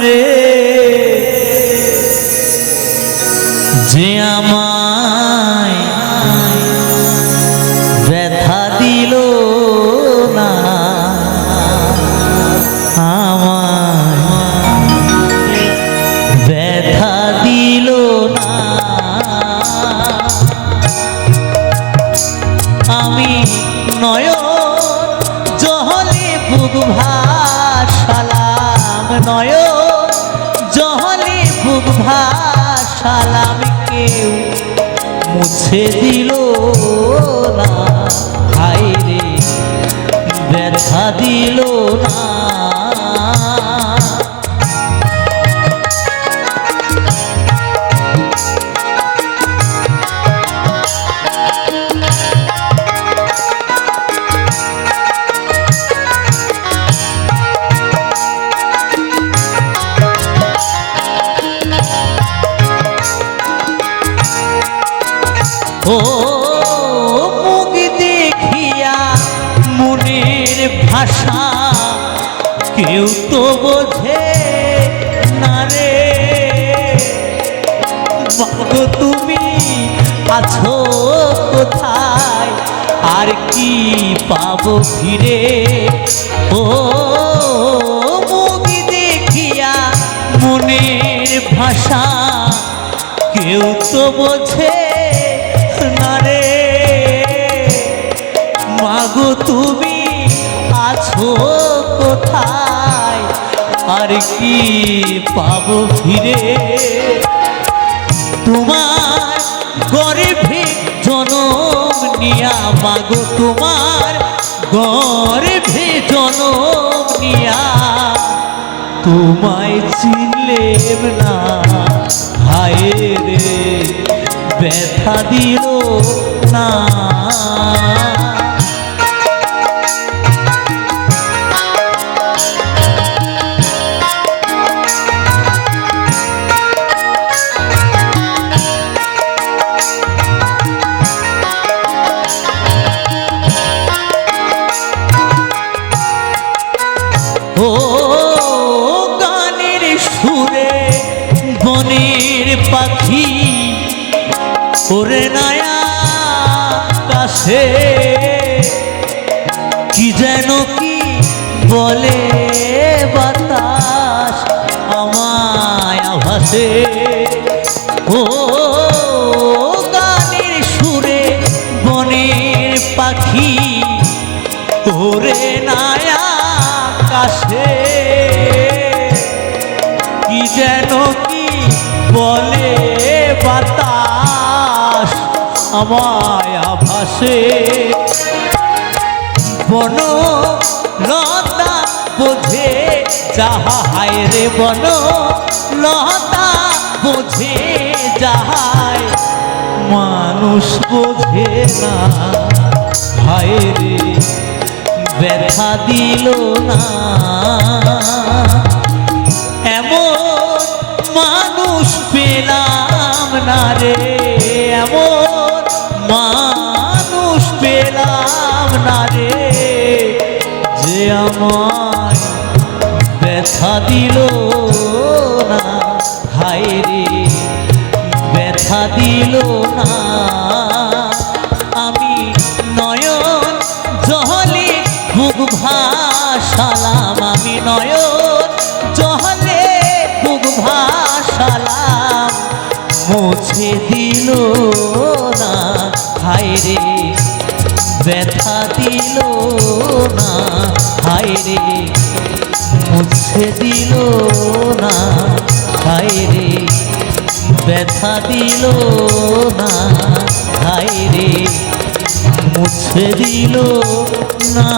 রে। যে আমায় ব্যথা দিল না, আমায় ব্যথা দিল না। আমি নয় জহলে বুক ভাসালাম মুছে দিল না। হাই রে ব্যথা দিল না। ও মুখ দেখিয়া মনের ভাষা কেউ তো বোঝে না রে। বাগো তুমি আছো কোথায়? আর কি পাবো ফিরে? ও, মুখ দেখিয়া মনের ভাষা কেউ তো বোঝে মাগো তুমি আছো কোথায়? আর কি পাবো ফিরে? তোমার গর্ভে জনম নিয়া মাগো তোমার গর্ভে জনম নিয়া। তোমায় চিনলেম না হায় রে ব্যথা দিল না। ওরে নায়া কাছে, কি যেন কি বলে বাতাস আমায় আভাসে। ও গানের সুরে বনের পাখি, ওরে নায়া কাছে, কি যেন কি বলে আমায় আভাসে বন লতা বোঝে, যাহা হায় রে বন লতা বোঝে যাহায় মানুষ বোঝে না। হায় রে, ব্যথা দিল না। রে, যে আমায় ব্যথা দিল না, হায় রে, ব্যথা দিল না। আমি নয়ন জহলে বুক ভাসালাম, আমি নয়ন জহলে বুক ভাসালাম। মুছে দিল না, হায় রে ব্যথা দিল না, হায় রে। মুছে দিল না, হায় রে। ব্যথা দিল না, হায় রে। মুছে দিল না।